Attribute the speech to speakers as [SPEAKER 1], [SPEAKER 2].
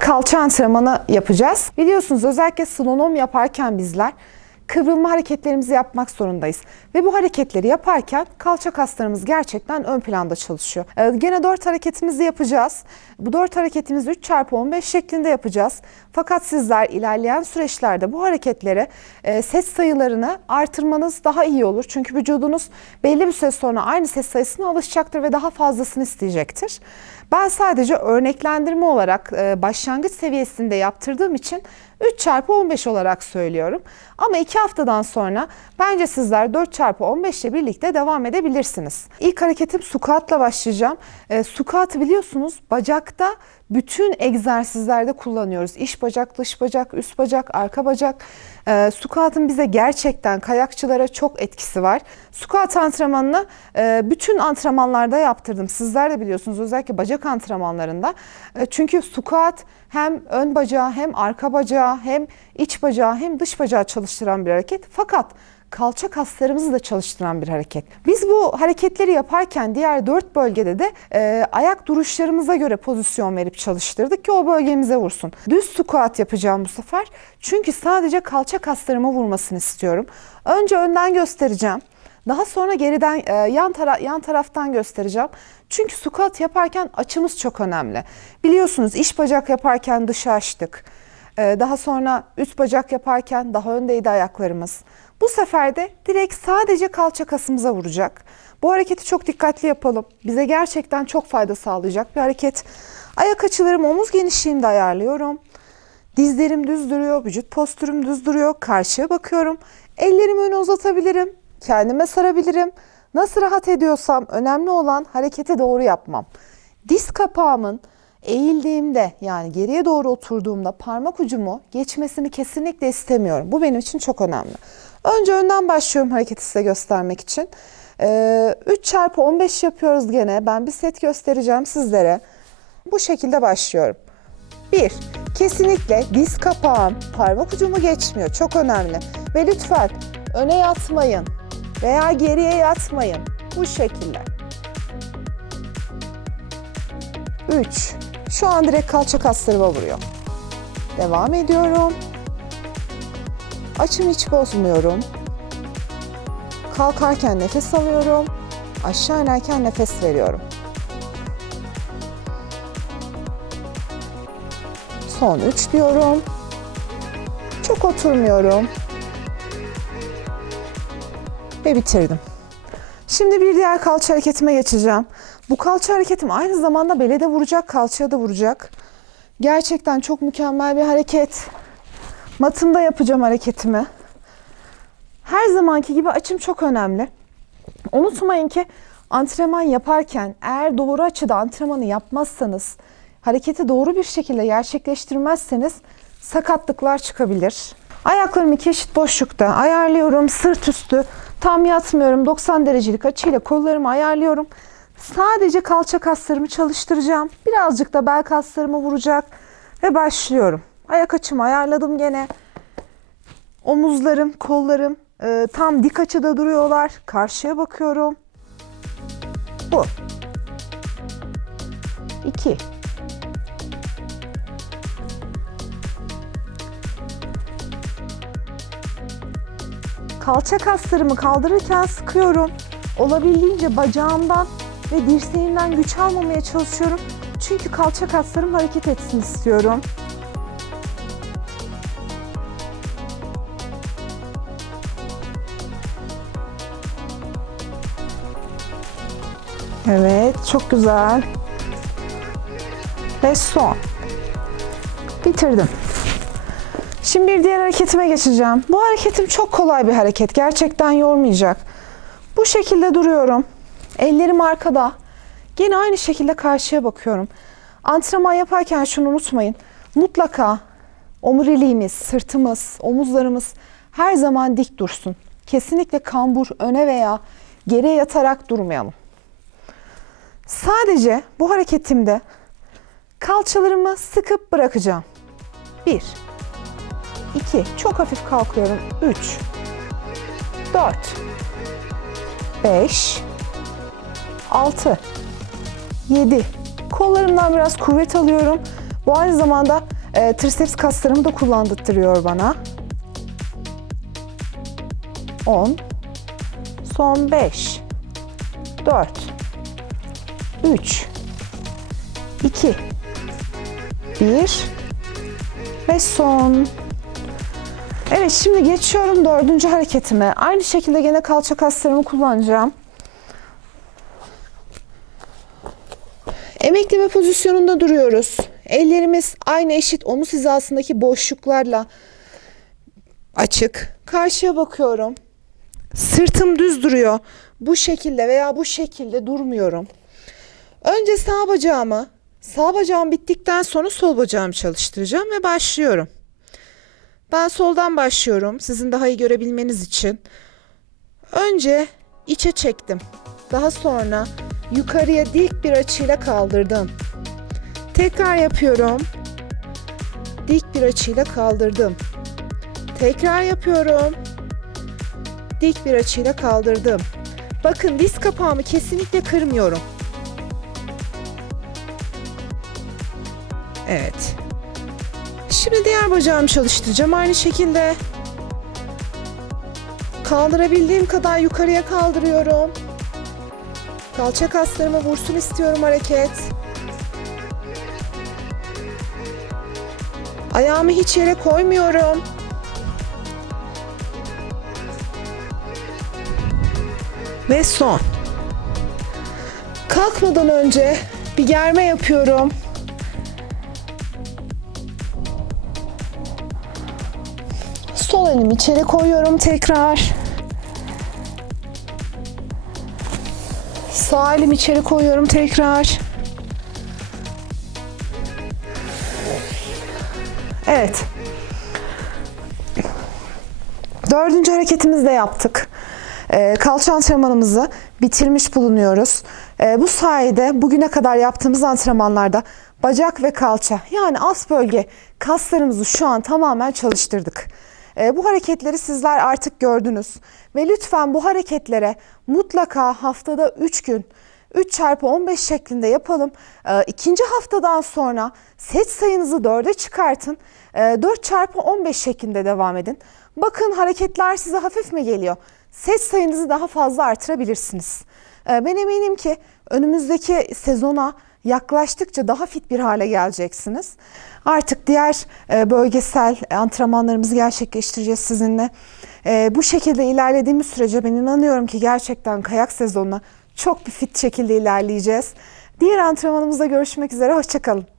[SPEAKER 1] Kalça antrenmanı yapacağız. Biliyorsunuz özellikle slalom yaparken bizler kıvrılma hareketlerimizi yapmak zorundayız. Ve bu hareketleri yaparken kalça kaslarımız gerçekten ön planda çalışıyor. Ee, gene 4 hareketimizi yapacağız. Bu 4 hareketimizi 3 çarpı 15 şeklinde yapacağız. Fakat sizler ilerleyen süreçlerde bu hareketlere e, ses sayılarını artırmanız daha iyi olur. Çünkü vücudunuz belli bir süre sonra aynı ses sayısına alışacaktır ve daha fazlasını isteyecektir. Ben sadece örneklendirme olarak e, başlangıç seviyesinde yaptırdığım için 3 çarpı 15 olarak söylüyorum. Ama 2 haftadan sonra bence sizler 4 çarpı 15 ile birlikte devam edebilirsiniz. İlk hareketim squat'la başlayacağım. E, squat biliyorsunuz bacakta bütün egzersizlerde kullanıyoruz. İç bacak, dış bacak, üst bacak, arka bacak. E, squat'ın bize gerçekten kayakçılara çok etkisi var. Squat antrenmanını e, bütün antrenmanlarda yaptırdım. Sizler de biliyorsunuz özellikle bacak antrenmanlarında. E, çünkü squat hem ön bacağı hem arka bacağı hem iç bacağı hem dış bacağı çalıştıran bir hareket. Fakat kalça kaslarımızı da çalıştıran bir hareket. Biz bu hareketleri yaparken diğer dört bölgede de e, ayak duruşlarımıza göre pozisyon verip çalıştırdık ki o bölgemize vursun. Düz squat yapacağım bu sefer. Çünkü sadece kalça kaslarıma vurmasını istiyorum. Önce önden göstereceğim. Daha sonra geriden e, yan tara yan taraftan göstereceğim. Çünkü squat yaparken açımız çok önemli. Biliyorsunuz iç bacak yaparken dışa açtık. E, daha sonra üst bacak yaparken daha öndeydi ayaklarımız. Bu sefer de direkt sadece kalça kasımıza vuracak. Bu hareketi çok dikkatli yapalım. Bize gerçekten çok fayda sağlayacak bir hareket. Ayak açılarımı omuz genişliğimde ayarlıyorum. Dizlerim düz duruyor, vücut postürüm düz duruyor. Karşıya bakıyorum. Ellerimi öne uzatabilirim. Kendime sarabilirim. Nasıl rahat ediyorsam önemli olan hareketi doğru yapmam. Diz kapağımın eğildiğimde yani geriye doğru oturduğumda parmak ucumu geçmesini kesinlikle istemiyorum. Bu benim için çok önemli. Önce önden başlıyorum hareketi size göstermek için. Ee, 3 çarpı 15 yapıyoruz gene. Ben bir set göstereceğim sizlere. Bu şekilde başlıyorum. 1. Kesinlikle diz kapağım parmak ucumu geçmiyor. Çok önemli. Ve lütfen öne yatmayın veya geriye yatmayın. Bu şekilde. 3. Şu an direkt kalça kaslarıma vuruyor. Devam ediyorum. Açımı hiç bozmuyorum. Kalkarken nefes alıyorum. Aşağı inerken nefes veriyorum. Son 3 diyorum. Çok oturmuyorum. Ve bitirdim. Şimdi bir diğer kalça hareketime geçeceğim. Bu kalça hareketim aynı zamanda bele de vuracak, kalçaya da vuracak. Gerçekten çok mükemmel bir hareket. Matımda yapacağım hareketimi. Her zamanki gibi açım çok önemli. Unutmayın ki antrenman yaparken eğer doğru açıda antrenmanı yapmazsanız, hareketi doğru bir şekilde gerçekleştirmezseniz sakatlıklar çıkabilir. Ayaklarımı iki eşit boşlukta ayarlıyorum. Sırt üstü tam yatmıyorum. 90 derecelik açıyla kollarımı ayarlıyorum. Sadece kalça kaslarımı çalıştıracağım. Birazcık da bel kaslarımı vuracak ve başlıyorum. Ayak açımı ayarladım gene. Omuzlarım, kollarım e, tam dik açıda duruyorlar. Karşıya bakıyorum. Bu. İki. Kalça kaslarımı kaldırırken sıkıyorum. Olabildiğince bacağımdan ve dirseğimden güç almamaya çalışıyorum. Çünkü kalça kaslarım hareket etsin istiyorum. Evet, çok güzel. Ve son. Bitirdim. Şimdi bir diğer hareketime geçeceğim. Bu hareketim çok kolay bir hareket. Gerçekten yormayacak. Bu şekilde duruyorum. Ellerim arkada. Yine aynı şekilde karşıya bakıyorum. Antrenman yaparken şunu unutmayın. Mutlaka omuriliğimiz, sırtımız, omuzlarımız her zaman dik dursun. Kesinlikle kambur öne veya geriye yatarak durmayalım. Sadece bu hareketimde kalçalarımı sıkıp bırakacağım. 1 2 çok hafif kalkıyorum. 3 4 5 6 7 Kollarımdan biraz kuvvet alıyorum. Bu aynı zamanda e, triceps kaslarımı da kullandırtıyor bana. 10 Son 5 4 3 2 1 ve son. Evet şimdi geçiyorum dördüncü hareketime. Aynı şekilde gene kalça kaslarımı kullanacağım. Emekleme pozisyonunda duruyoruz. Ellerimiz aynı eşit omuz hizasındaki boşluklarla açık. Karşıya bakıyorum. Sırtım düz duruyor. Bu şekilde veya bu şekilde durmuyorum. Önce sağ bacağımı, sağ bacağım bittikten sonra sol bacağımı çalıştıracağım ve başlıyorum. Ben soldan başlıyorum sizin daha iyi görebilmeniz için. Önce içe çektim. Daha sonra yukarıya dik bir açıyla kaldırdım. Tekrar yapıyorum. Dik bir açıyla kaldırdım. Tekrar yapıyorum. Dik bir açıyla kaldırdım. Bakın diz kapağımı kesinlikle kırmıyorum. Evet. Şimdi diğer bacağımı çalıştıracağım. Aynı şekilde kaldırabildiğim kadar yukarıya kaldırıyorum. Kalça kaslarımı vursun istiyorum hareket. Ayağımı hiç yere koymuyorum. Ve son. Kalkmadan önce bir germe yapıyorum. Sol elimi içeri koyuyorum tekrar. Sağ elimi içeri koyuyorum tekrar. Evet. Dördüncü hareketimizi de yaptık. Ee, kalça antrenmanımızı bitirmiş bulunuyoruz. Ee, bu sayede bugüne kadar yaptığımız antrenmanlarda bacak ve kalça yani alt bölge kaslarımızı şu an tamamen çalıştırdık. Ee, bu hareketleri sizler artık gördünüz. Ve lütfen bu hareketlere mutlaka haftada 3 gün 3 çarpı 15 şeklinde yapalım. Ee, ikinci haftadan sonra set sayınızı 4'e çıkartın. Ee, 4 çarpı 15 şeklinde devam edin. Bakın hareketler size hafif mi geliyor? Set sayınızı daha fazla artırabilirsiniz. Ee, ben eminim ki önümüzdeki sezona yaklaştıkça daha fit bir hale geleceksiniz. Artık diğer e, bölgesel antrenmanlarımızı gerçekleştireceğiz sizinle. E, Bu şekilde ilerlediğimiz sürece ben inanıyorum ki gerçekten kayak sezonuna çok bir fit şekilde ilerleyeceğiz. Diğer antrenmanımızda görüşmek üzere, hoşçakalın.